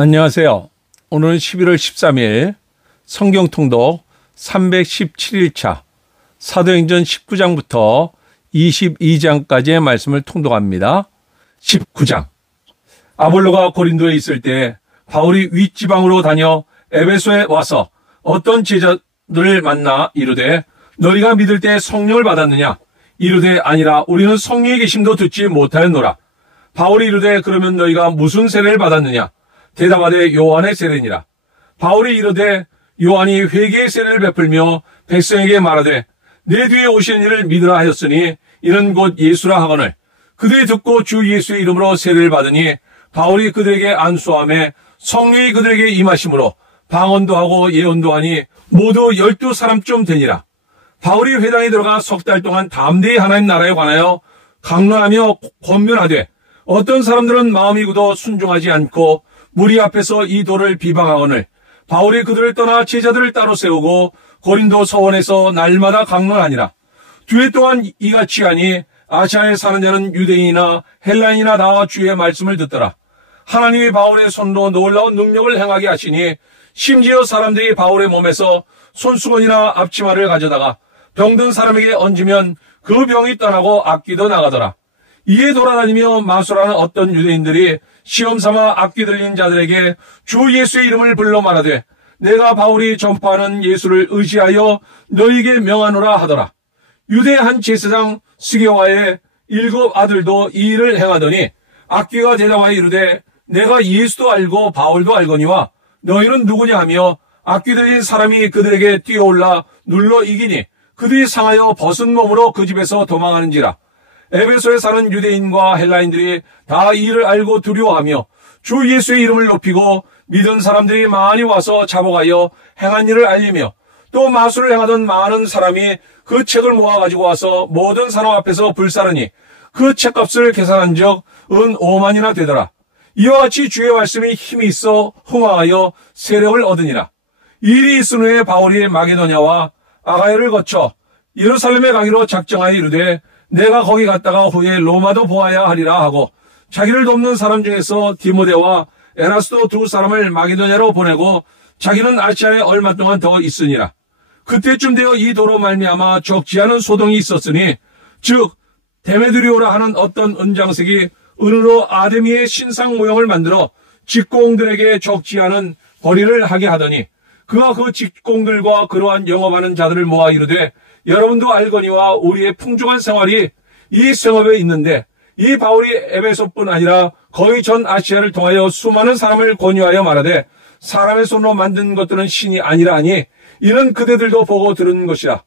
안녕하세요. 오늘은 11월 13일 성경통독 317일차 사도행전 19장부터 22장까지의 말씀을 통독합니다. 19장. 아볼로가 고린도에 있을 때 바울이 윗지방으로 다녀 에베소에 와서 어떤 제자들을 만나 이르되 너희가 믿을 때 성령을 받았느냐? 이르되 아니라 우리는 성령의 계심도 듣지 못하였노라. 바울이 이르되 그러면 너희가 무슨 세례를 받았느냐? 대답하되 요한의 세례니라. 바울이 이르되 요한이 회개의 세례를 베풀며 백성에게 말하되 내 뒤에 오시는 이를 믿으라 하였으니 이는 곧 예수라 하거늘 그들이 듣고 주 예수의 이름으로 세례를 받으니 바울이 그들에게 안수하며 성령이 그들에게 임하심으로 방언도 하고 예언도 하니 모두 12사람쯤 되니라. 바울이 회당에 들어가 석 달 동안 담대히 하나님 나라에 관하여 강론하며 권면하되 어떤 사람들은 마음이 굳어 순종하지 않고 무리 앞에서 이 도를 비방하거늘 바울이 그들을 떠나 제자들을 따로 세우고 고린도 서원에서 날마다 강론하니라. 두해 동안 이같이 하니 아시아에 사는 자는 유대인이나 헬라인이나 나와 주의 말씀을 듣더라. 하나님이 바울의 손으로 놀라운 능력을 행하게 하시니 심지어 사람들이 바울의 몸에서 손수건이나 앞치마를 가져다가 병든 사람에게 얹으면 그 병이 떠나고 악귀도 나가더라. 이에 돌아다니며 마술하는 어떤 유대인들이 시험삼아 악귀 들린 자들에게 주 예수의 이름을 불러 말하되 내가 바울이 전파하는 예수를 의지하여 너희에게 명하노라 하더라. 유대 한 제사장 스게와의 7 아들도 이 일을 행하더니 악귀가 대답하여 이르되 내가 예수도 알고 바울도 알거니와 너희는 누구냐 하며 악귀 들린 사람이 그들에게 뛰어올라 눌러 이기니 그들이 상하여 벗은 몸으로 그 집에서 도망하는지라. 에베소에 사는 유대인과 헬라인들이 다 이 일을 알고 두려워하며 주 예수의 이름을 높이고 믿은 사람들이 많이 와서 자복하여 행한 일을 알리며 또 마술을 행하던 많은 사람이 그 책을 모아가지고 와서 모든 사람 앞에서 불사르니 그 책값을 계산한 적 은 5만이나 되더라. 이와 같이 주의 말씀이 힘이 있어 흥황하여 세력을 얻으니라. 이 일이 있은 후에 바울이 마게도냐와 아가야를 거쳐 예루살렘에 가기로 작정하여 이르되 내가 거기 갔다가 후에 로마도 보아야 하리라 하고 자기를 돕는 사람 중에서 디모데와 에라스도 2 사람을 마게도냐로 보내고 자기는 아시아에 얼마 동안 더 있으니라. 그때쯤 되어 이 도로 말미암아 적지 않은 소동이 있었으니 즉 데메드리오라 하는 어떤 은장색이 은으로 아데미의 신상 모형을 만들어 직공들에게 적지 않은 벌이를 하게 하더니 그가 그 직공들과 그러한 영업하는 자들을 모아 이르되 여러분도 알거니와 우리의 풍족한 생활이 이 성읍에 있는데 이 바울이 에베소뿐 아니라 거의 전 아시아를 통하여 수많은 사람을 권유하여 말하되 사람의 손으로 만든 것들은 신이 아니라 하니 이는 그대들도 보고 들은 것이라.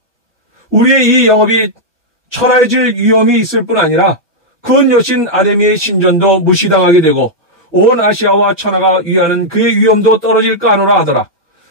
우리의 이 영업이 천하해질 위험이 있을 뿐 아니라 큰 여신 아데미의 신전도 무시당하게 되고 온 아시아와 천하가 위하는 그의 위엄도 떨어질까 하노라 하더라.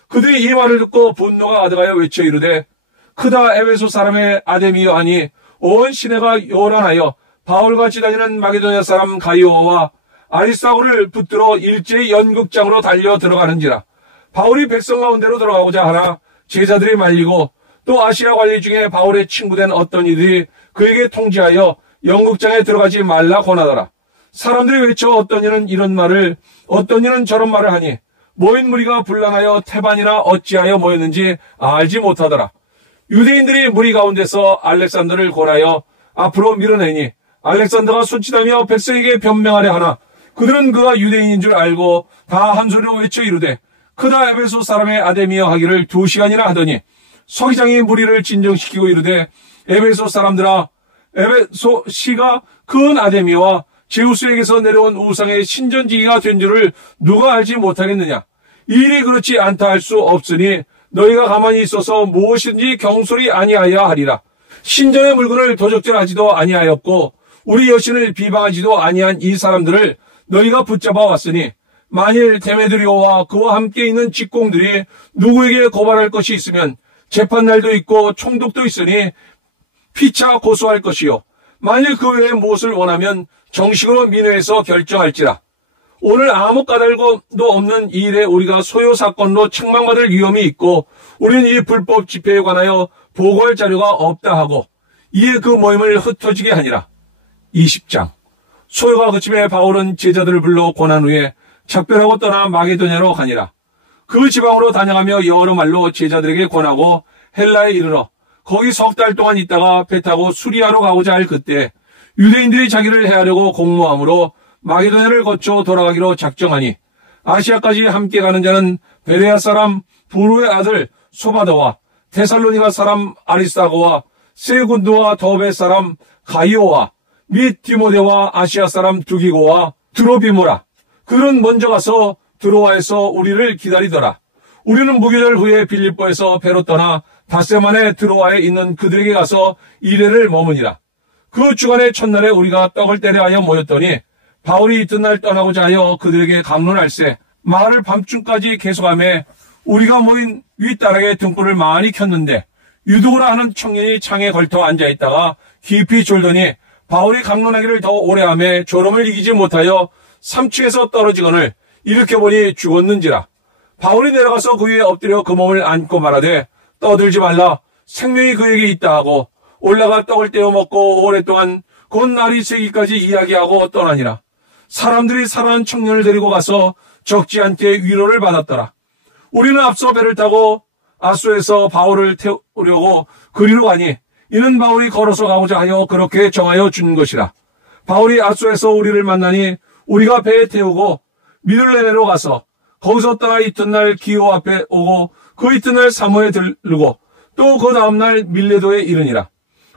그들이 이 말을 듣고 분노가 가득하여 외쳐 이르되 크다 에베소 사람의 아데미여 하니 온 시내가 요란하여 바울같이 다니는 마게도냐 사람 가이오와 아리스타고를 붙들어 일제히 연극장으로 달려 들어가는지라. 바울이 백성 가운데로 들어가고자 하나 제자들이 말리고 또 아시아 관리 중에 바울의 친구된 어떤 이들이 그에게 통지하여 연극장에 들어가지 말라 권하더라. 사람들이 외쳐 어떤 이는 이런 말을 어떤 이는 저런 말을 하니 모인 무리가 분란하여 태반이나 어찌하여 모였는지 알지 못하더라. 유대인들이 무리 가운데서 알렉산더를 권하여 앞으로 밀어내니 알렉산더가 손짓하며 백성에게 변명하려 하나 그들은 그가 유대인인 줄 알고 다 한 소리로 외쳐 이르되 크다 에베소 사람의 아데미여 하기를 2시간이나 하더니 서기장이 무리를 진정시키고 이르되 에베소 사람들아 에베소 시가 큰 아데미와 제우스에게서 내려온 우상의 신전지기가 된 줄을 누가 알지 못하겠느냐. 이 일이 그렇지 않다 할 수 없으니 너희가 가만히 있어서 무엇이든지 경솔이 아니하여야 하리라. 신전의 물건을 도적질하지도 아니하였고 우리 여신을 비방하지도 아니한 이 사람들을 너희가 붙잡아 왔으니 만일 데메드리오와 그와 함께 있는 직공들이 누구에게 고발할 것이 있으면 재판날도 있고 총독도 있으니 피차 고소할 것이요 만일 그 외에 무엇을 원하면 정식으로 민회에서 결정할지라. 오늘 아무 까닭도 없는 이 일에 우리가 소요 사건으로 책망받을 위험이 있고 우리는 이 불법 집회에 관하여 보고할 자료가 없다 하고 이에 그 모임을 흩어지게 하니라. 20장. 소요가 그침에 바울은 제자들을 불러 권한 후에 작별하고 떠나 마게도냐로 가니라. 그 지방으로 다녀가며 여러 말로 제자들에게 권하고 헬라에 이르러 거기 석 달 동안 있다가 배 타고 수리아로 가고자 할 그때 유대인들이 자기를 해하려고 공모함으로 마게도냐를 거쳐 돌아가기로 작정하니 아시아까지 함께 가는 자는 베레아 사람 부로의 아들 소바더와 데살로니가 사람 아리스타고와 세군도와 더베 사람 가이오와 및 디모데와 아시아 사람 두기고와 드로비모라. 그들은 먼저 가서 드로아에서 우리를 기다리더라. 우리는 무교절 후에 빌립보에서 배로 떠나 닷새만에 드로아에 있는 그들에게 가서 이레를 머무니라. 그 주간의 첫날에 우리가 떡을 때려 하여 모였더니 바울이 이튿날 떠나고자 하여 그들에게 강론할세 마을 밤중까지 계속하며 우리가 모인 윗다락에 등불을 많이 켰는데 유두고라 하는 청년이 창에 걸터 앉아있다가 깊이 졸더니 바울이 강론하기를 더 오래 하며 졸음을 이기지 못하여 3층에서 떨어지거늘 일으켜보니 죽었는지라. 바울이 내려가서 그 위에 엎드려 그 몸을 안고 말하되 떠들지 말라 생명이 그에게 있다 하고 올라가 떡을 떼어 먹고 오랫동안 곧 날이 새기까지 이야기하고 떠나니라. 사람들이 살아난 청년을 데리고 가서 적지 않게 위로를 받았더라. 우리는 앞서 배를 타고 아소에서 바울을 태우려고 그리로 가니 이는 바울이 걸어서 가고자 하여 그렇게 정하여 준 것이라. 바울이 아소에서 우리를 만나니 우리가 배에 태우고 미들레네로 가서 거기서 떠나 이튿날 기호 앞에 오고 그 이튿날 사모에 들르고 또 그 다음날 밀레도에 이르니라.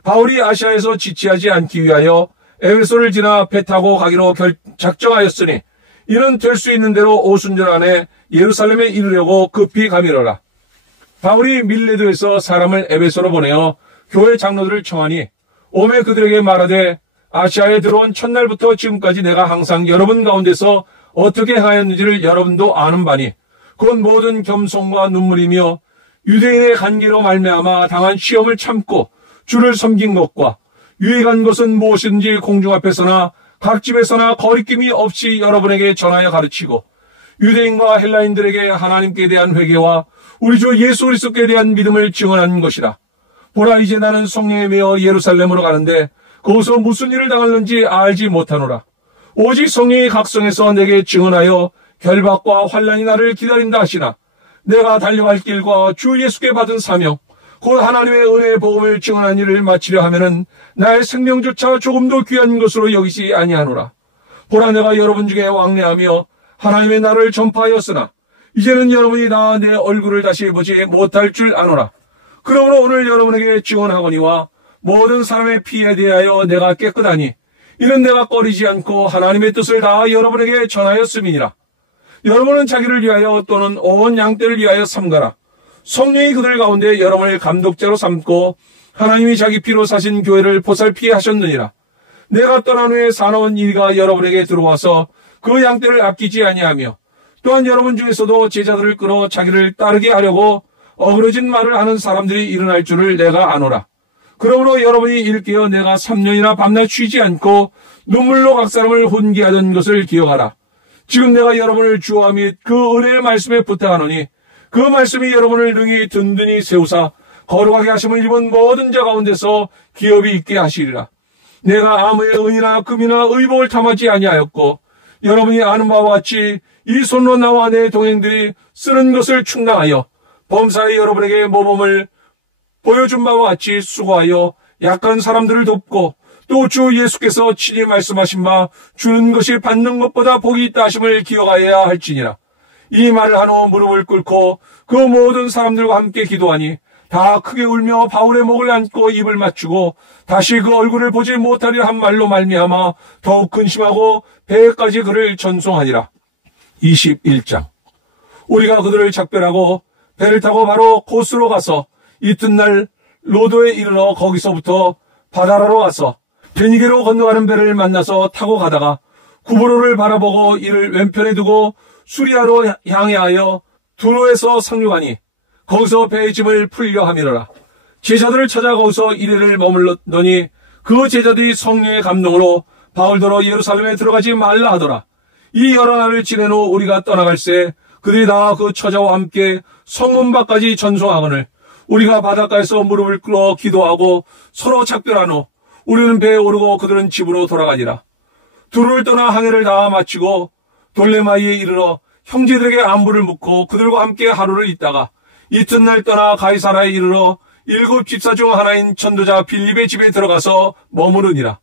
바울이 아시아에서 지체하지 않기 위하여 에베소를 지나 배 타고 가기로 작정하였으니 이는 될 수 있는 대로 오순절 안에 예루살렘에 이르려고 급히 가미러라. 바울이 밀레도에서 사람을 에베소로 보내어 교회 장로들을 청하니 오매 그들에게 말하되 아시아에 들어온 첫날부터 지금까지 내가 항상 여러분 가운데서 어떻게 하였는지를 여러분도 아는 바니 곧 모든 겸손과 눈물이며 유대인의 간기로 말미암아 당한 시험을 참고 주를 섬긴 것과 유익한 것은 무엇이든지 공중 앞에서나 각 집에서나 거리낌이 없이 여러분에게 전하여 가르치고 유대인과 헬라인들에게 하나님께 대한 회개와 우리 주 예수 그리스도께 대한 믿음을 증언한 것이라. 보라 이제 나는 성령에 매어 예루살렘으로 가는데 거기서 무슨 일을 당할는지 알지 못하노라. 오직 성령이 각성해서 내게 증언하여 결박과 환난이 나를 기다린다 하시나 내가 달려갈 길과 주 예수께 받은 사명 곧 하나님의 은혜의 복음을 증언한 일을 마치려 하면은 나의 생명조차 조금도 귀한 것으로 여기지 아니하노라. 보라 내가 여러분 중에 왕래하며 하나님의 나를 전파하였으나 이제는 여러분이 다 내 얼굴을 다시 보지 못할 줄 아노라. 그러므로 오늘 여러분에게 증언하거니와 모든 사람의 피에 대하여 내가 깨끗하니 이는 내가 꺼리지 않고 하나님의 뜻을 다 여러분에게 전하였음이니라. 여러분은 자기를 위하여 또는 온 양떼를 위하여 삼가라. 성령이 그들 가운데 여러분을 감독자로 삼고 하나님이 자기 피로 사신 교회를 보살피게 하셨느니라. 내가 떠난 후에 사나운 이가 여러분에게 들어와서 그 양떼를 아끼지 아니하며 또한 여러분 중에서도 제자들을 끌어 자기를 따르게 하려고 어그러진 말을 하는 사람들이 일어날 줄을 내가 아노라. 그러므로 여러분이 일깨어 내가 3년이나 밤낮 쉬지 않고 눈물로 각 사람을 훈계하던 것을 기억하라. 지금 내가 여러분을 주와 및 그 은혜의 말씀에 부탁하노니 그 말씀이 여러분을 능히 든든히 세우사 거룩하게 하심을 입은 모든 자 가운데서 기업이 있게 하시리라. 내가 아무의 은이나 금이나 의복을 탐하지 아니하였고 여러분이 아는 바와 같이 이 손으로 나와 내 동행들이 쓰는 것을 충당하여 범사에 여러분에게 모범을 보여준 바와 같이 수고하여 약한 사람들을 돕고 또 주 예수께서 친히 말씀하신 바 주는 것이 받는 것보다 복이 있다 하심을 기억하여야 할지니라. 이 말을 한 후 무릎을 꿇고 그 모든 사람들과 함께 기도하니 다 크게 울며 바울의 목을 안고 입을 맞추고 다시 그 얼굴을 보지 못하려 한 말로 말미암아 더욱 근심하고 배에까지 그를 전송하니라. 21장. 우리가 그들을 작별하고 배를 타고 바로 고스로 가서 이튿날 로도에 이르러 거기서부터 바다라로 가서 베니게로 건너가는 배를 만나서 타고 가다가 구브로를 바라보고 이를 왼편에 두고 수리아로 향하여 두로에서 상륙하니 거기서 배의 짐을 풀려 함이로라. 제자들을 찾아 거기서 이래를 머물렀더니 그 제자들이 성령의 감동으로 바울더러 예루살렘에 들어가지 말라 하더라. 이 여러 날을 지낸 후 우리가 떠나갈새 그들이 다 그 처자와 함께 성문 밖까지 전송하거늘 우리가 바닷가에서 무릎을 꿇어 기도하고 서로 작별한 후 우리는 배에 오르고 그들은 집으로 돌아가니라. 두루를 떠나 항해를 다 마치고 돌레마이에 이르러 형제들에게 안부를 묻고 그들과 함께 하루를 있다가 이튿날 떠나 가이사라에 이르러 7 집사 중 하나인 전도자 빌립의 집에 들어가서 머무르니라.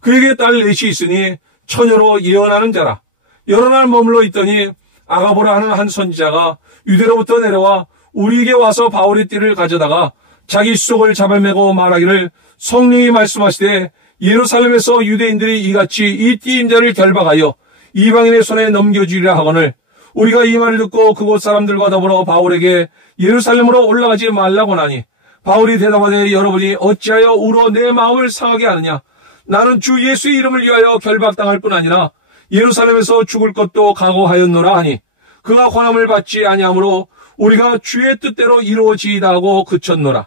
그에게 딸 넷이 있으니 처녀로 예언하는 자라. 여러 날 머물러 있더니 아가보라 하는 한 선지자가 유대로부터 내려와 우리에게 와서 바울의 띠를 가져다가 자기 수족을 잡아매고 말하기를 성령이 말씀하시되 예루살렘에서 유대인들이 이같이 이 띠임자를 결박하여 이방인의 손에 넘겨주리라 하거늘 우리가 이 말을 듣고 그곳 사람들과 더불어 바울에게 예루살렘으로 올라가지 말라고 하니 바울이 대답하되 여러분이 어찌하여 울어 내 마음을 상하게 하느냐. 나는 주 예수의 이름을 위하여 결박당할 뿐 아니라 예루살렘에서 죽을 것도 각오하였노라 하니 그가 권함을 받지 아니하므로 우리가 주의 뜻대로 이루어지이다 하고 그쳤노라.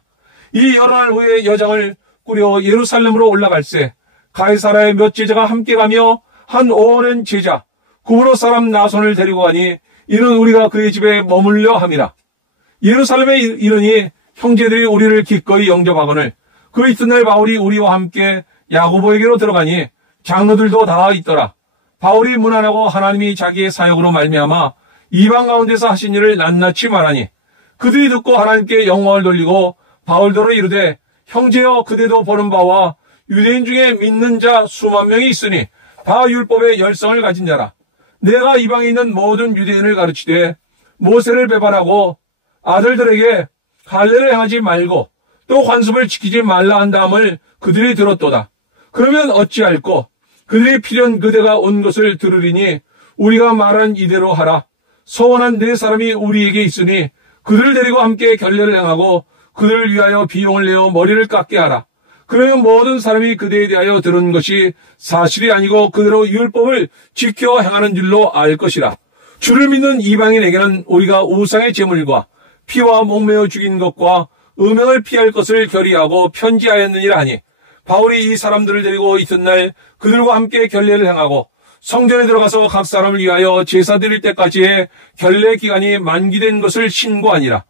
이 여러 날 후에 여장을 꾸려 예루살렘으로 올라갈새 가이사라의 몇 제자가 함께 가며 한 오랜 제자 구브로 사람 나손을 데리고 가니 이는 우리가 그의 집에 머물려 함이라. 예루살렘에 이르니 형제들이 우리를 기꺼이 영접하거늘 그 이튿날 바울이 우리와 함께 야고보에게로 들어가니 장로들도 다 있더라. 바울이 문안하고 하나님이 자기의 사역으로 말미암아 이방 가운데서 하신 일을 낱낱이 말하니 그들이 듣고 하나님께 영광을 돌리고 바울더러 이르되 형제여 그대도 보는 바와 유대인 중에 믿는 자 수만 명이 있으니 다 율법의 열성을 가진 자라. 내가 이방에 있는 모든 유대인을 가르치되 모세를 배반하고 아들들에게 할례를 행하지 말고 또 관습을 지키지 말라 한다함을 그들이 들었도다. 그러면 어찌할꼬 그들이 필연 그대가 온 것을 들으리니 우리가 말한 이대로 하라. 서원한 네 사람이 우리에게 있으니 그들을 데리고 함께 결례를 행하고 그들을 위하여 비용을 내어 머리를 깎게 하라. 그러면 모든 사람이 그대에 대하여 들은 것이 사실이 아니고 그대로 율법을 지켜 행하는 줄로 알 것이라. 주를 믿는 이방인에게는 우리가 우상의 제물과 피와 목매어 죽인 것과 음행을 피할 것을 결의하고 편지하였느니라 하니 바울이 이 사람들을 데리고 이튿날 그들과 함께 결례를 행하고 성전에 들어가서 각 사람을 위하여 제사 드릴 때까지의 결례 기간이 만기된 것을 신고하니라.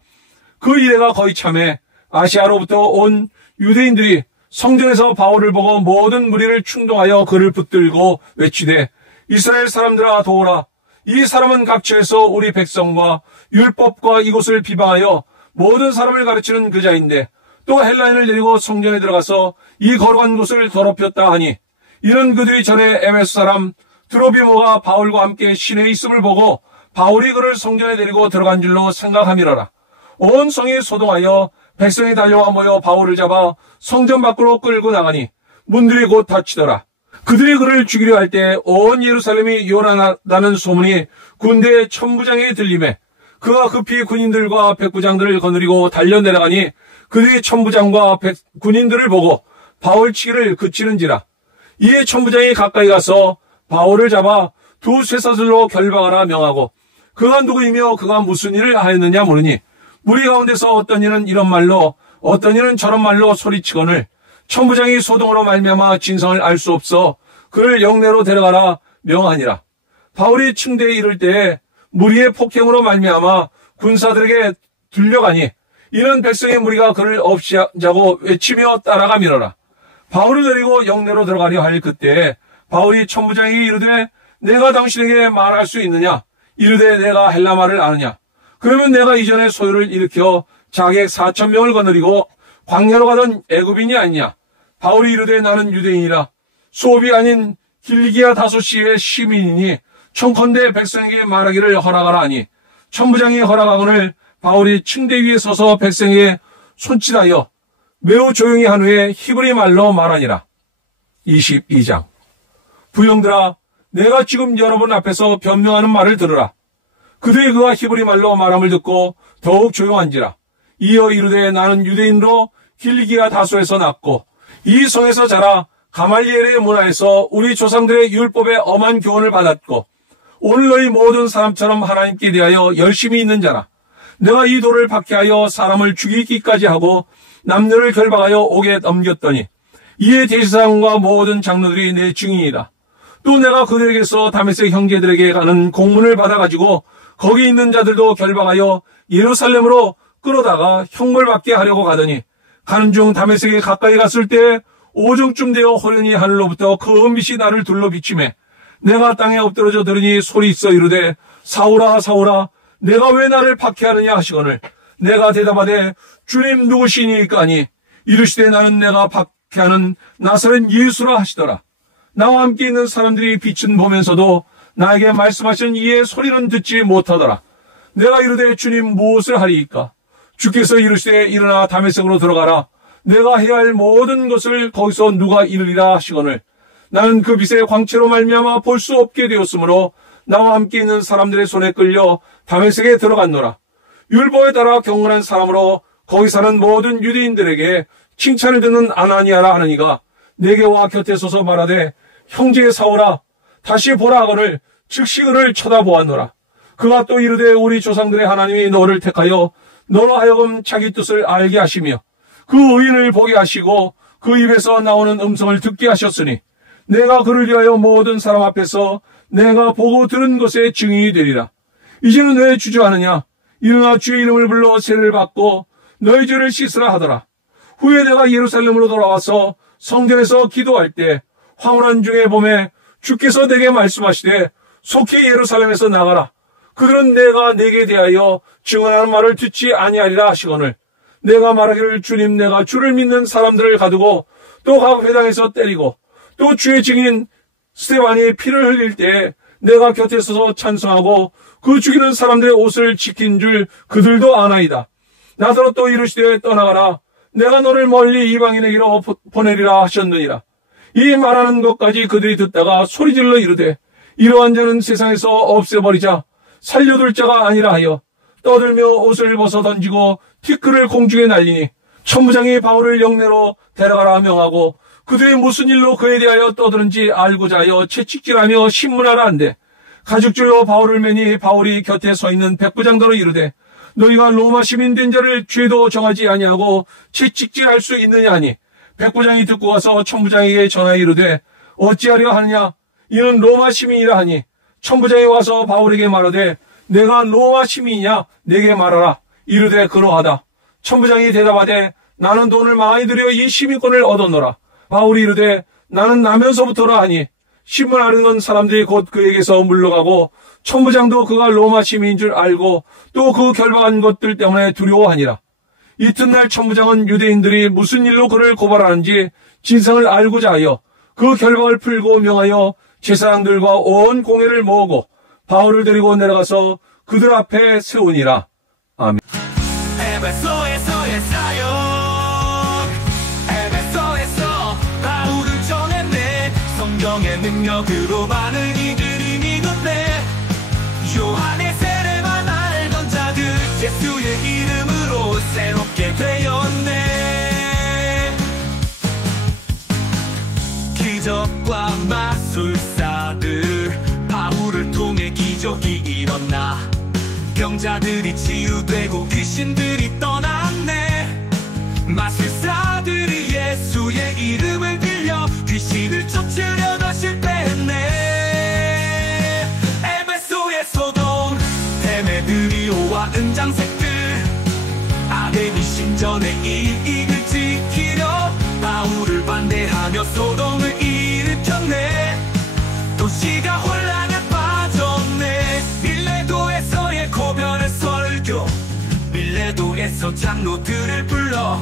그 이래가 거의 참에 아시아로부터 온 유대인들이 성전에서 바울을 보고 모든 무리를 충동하여 그를 붙들고 외치되 이스라엘 사람들아 도오라. 이 사람은 각처에서 우리 백성과 율법과 이곳을 비방하여 모든 사람을 가르치는 그 자인데 또 헬라인을 데리고 성전에 들어가서 이 거룩한 곳을 더럽혔다 하니 이는 그들이 전에 에베소 사람 드로비모가 바울과 함께 시내에 있음을 보고 바울이 그를 성전에 데리고 들어간 줄로 생각함이로라. 온 성이 소동하여 백성이 달려와 모여 바울을 잡아 성전 밖으로 끌고 나가니 문들이 곧 닫히더라. 그들이 그를 죽이려 할 때 온 예루살렘이 요란하다는 소문이 군대의 천부장에게 들리매 그가 급히 군인들과 백부장들을 거느리고 달려내려가니 그들이 천부장과 군인들을 보고 바울 치기를 그치는지라. 이에 천부장이 가까이 가서 바울을 잡아 두 쇠사슬로 결박하라 명하고 그가 누구이며 그가 무슨 일을 하였느냐 물으니 무리 가운데서 어떤 이는 이런 말로 어떤 이는 저런 말로 소리치거늘 천부장이 소동으로 말미암아 진성을 알 수 없어 그를 영내로 데려가라 명하니라. 바울이 층대에 이를 때에 무리의 폭행으로 말미암아 군사들에게 들려가니 이는 백성의 무리가 그를 없이하자고 외치며 따라가미러라. 바울을 데리고 영내로 들어가려 할 그때에 바울이 천부장에게 이르되 내가 당신에게 말할 수 있느냐. 이르되 내가 헬라말을 아느냐. 그러면 내가 이전에 소요를 일으켜 자객 4,000명을 거느리고 광야로 가던 애굽인이 아니냐. 바울이 이르되 나는 유대인이라 수업이 아닌 길리기아 다소시의 시민이니 청컨대 백성에게 말하기를 허락하라 하니 천부장이 허락하거늘 바울이 층대 위에 서서 백성에게 손짓하여 매우 조용히 한 후에 히브리 말로 말하니라. 22장 부형들아 내가 지금 여러분 앞에서 변명하는 말을 들으라. 그들이 그가 히브리 말로 말함을 듣고 더욱 조용한지라. 이어 이르되 나는 유대인으로 길리기아 다소에서 났고 이 성에서 자라 가말리엘의 문화에서 우리 조상들의 율법에 엄한 교훈을 받았고 오늘 너희 모든 사람처럼 하나님께 대하여 열심히 있는 자라. 내가 이 돌을 박해하여 사람을 죽이기까지 하고 남녀를 결박하여 옥에 넘겼더니 이에 대제사장과 모든 장로들이 내 증인이다. 또 내가 그들에게서 다메섹 형제들에게 가는 공문을 받아가지고 거기 있는 자들도 결박하여 예루살렘으로 끌어다가 형벌받게 하려고 가더니 가는 중 다메섹에 가까이 갔을 때 오정쯤 되어 호련히 하늘로부터 그 은빛이 나를 둘러 비치매 내가 땅에 엎드러져 들으니 소리 있어 이르되 사울아 사울아 내가 왜 나를 박해하느냐 하시거늘 내가 대답하되 주님 누구시니까 하니 이르시되 나는 내가 박해하는 나사렛 예수라 하시더라. 나와 함께 있는 사람들이 빛은 보면서도 나에게 말씀하신 이의 소리는 듣지 못하더라. 내가 이르되 주님 무엇을 하리이까? 주께서 이르시되 일어나 다메섹으로 들어가라. 내가 해야 할 모든 것을 거기서 누가 이르리라 하시거늘 나는 그 빛의 광채로 말미암아 볼 수 없게 되었으므로 나와 함께 있는 사람들의 손에 끌려 다메섹에 들어갔노라. 율법에 따라 경건한 사람으로 거기 사는 모든 유대인들에게 칭찬을 듣는 아나니아라 하느니가 내게 와 곁에 서서 말하되 형제 사울아 다시 보라 하거늘 즉시 그를 쳐다보았노라. 그가 또 이르되 우리 조상들의 하나님이 너를 택하여 너로 하여금 자기 뜻을 알게 하시며 그 의인을 보게 하시고 그 입에서 나오는 음성을 듣게 하셨으니 내가 그를 위하여 모든 사람 앞에서 내가 보고 들은 것의 증인이 되리라. 이제는 왜 주저하느냐? 일어나 주의 이름을 불러 세례를 받고 너희 죄를 씻으라 하더라. 후에 내가 예루살렘으로 돌아와서 성전에서 기도할 때 황홀한 중에 봄에 주께서 내게 말씀하시되 속히 예루살렘에서 나가라. 그들은 내가 내게 대하여 증언하는 말을 듣지 아니하리라 하시거늘 내가 말하기를 주님 내가 주를 믿는 사람들을 가두고 또 각 회당에서 때리고 또 주의 증인 스데반이 피를 흘릴 때 내가 곁에 서서 찬송하고 그 죽이는 사람들의 옷을 지킨 줄 그들도 아나이다. 나더러 또 이르시되 떠나가라. 내가 너를 멀리 이방인에게로 보내리라 하셨느니라. 이 말하는 것까지 그들이 듣다가 소리질러 이르되 이러한 자는 세상에서 없애버리자. 살려둘 자가 아니라 하여 떠들며 옷을 벗어 던지고 티끌을 공중에 날리니 천부장이 바울을 영내로 데려가라 명하고 그들의 무슨 일로 그에 대하여 떠드는지 알고자 하여 채찍질하며 신문하라 한대 가죽줄로 바울을 매니 바울이 곁에 서 있는 백부장더러 이르되 너희가 로마 시민 된 자를 죄도 정하지 아니하고 채찍질할 수 있느냐 하니 백부장이 듣고 와서 천부장에게 전하여 이르되 어찌하려 하느냐 이는 로마 시민이라 하니 천부장이 와서 바울에게 말하되 내가 로마 시민이냐 내게 말하라. 이르되 그러하다. 천부장이 대답하되 나는 돈을 많이 들여 이 시민권을 얻었노라. 바울이 이르되 나는 나면서부터라 하니 신문하려는 사람들이 곧 그에게서 물러가고 천부장도 그가 로마 시민인 줄 알고 또 그 결박한 것들 때문에 두려워하니라. 이튿날 천부장은 유대인들이 무슨 일로 그를 고발하는지 진상을 알고자 하여 그 결박을 풀고 명하여 제사장들과 온 공회를 모으고 바울을 데리고 내려가서 그들 앞에 세우니라. 아멘. 에베소에서의 사역 에베소에서 바울을 전했네. 성경의 능력으로 많은 이들이 믿었네. 요한의 세례만 알던 자들 예수의 이름으로 새롭게 되었네. 기적과 마술사들 바울을 통해 기적이 일어나 병자들이 치유되고 귀신들이 떠났네. 마술사들이 예수의 이름을 빌려 귀신을 쫓으려다 실패했네. 에베소에서도 데메드리오와 은장색들 아데미 신전의 이익을 지키려 바울을 반대하며 소동을 일으켰네. 도시가 혼란에 빠졌네. 밀레도에서의 고별의 설교 밀레도에서 장로들을 불러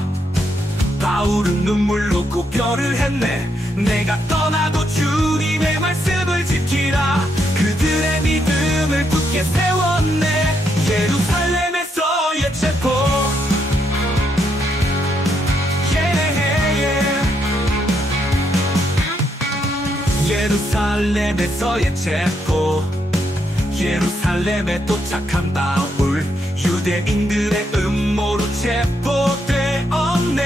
바울은 눈물로 고별을 했네. 내가 떠나도 주님의 말씀을 지키라. 그들의 믿음을 굳게 세웠네. 예루살렘에서의 체포 예루살렘에서의 체포 예루살렘에 도착한 바울 유대인들의 음모로 체포되었네.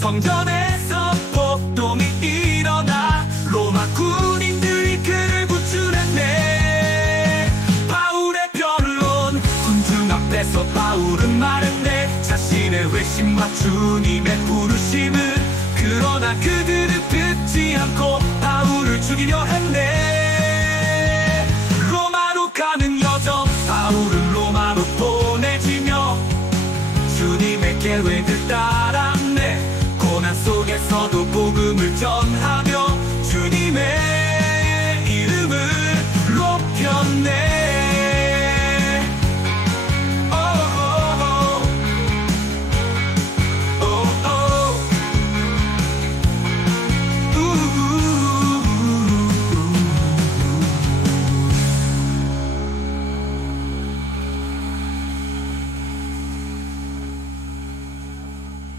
성전에서 폭동이 일어나 로마 군인들이 그를 구출했네. 바울의 변론 군중 앞에서 바울은 말했네. 자신의 회심과 주님의 부르심을 그러나 그들은 듣지 않고 바울을 죽이려 했네. 로마로 가는 여정 바울은 로마로 보내지며 주님의 계획을 따랐네. 고난 속에서도 복음을 전하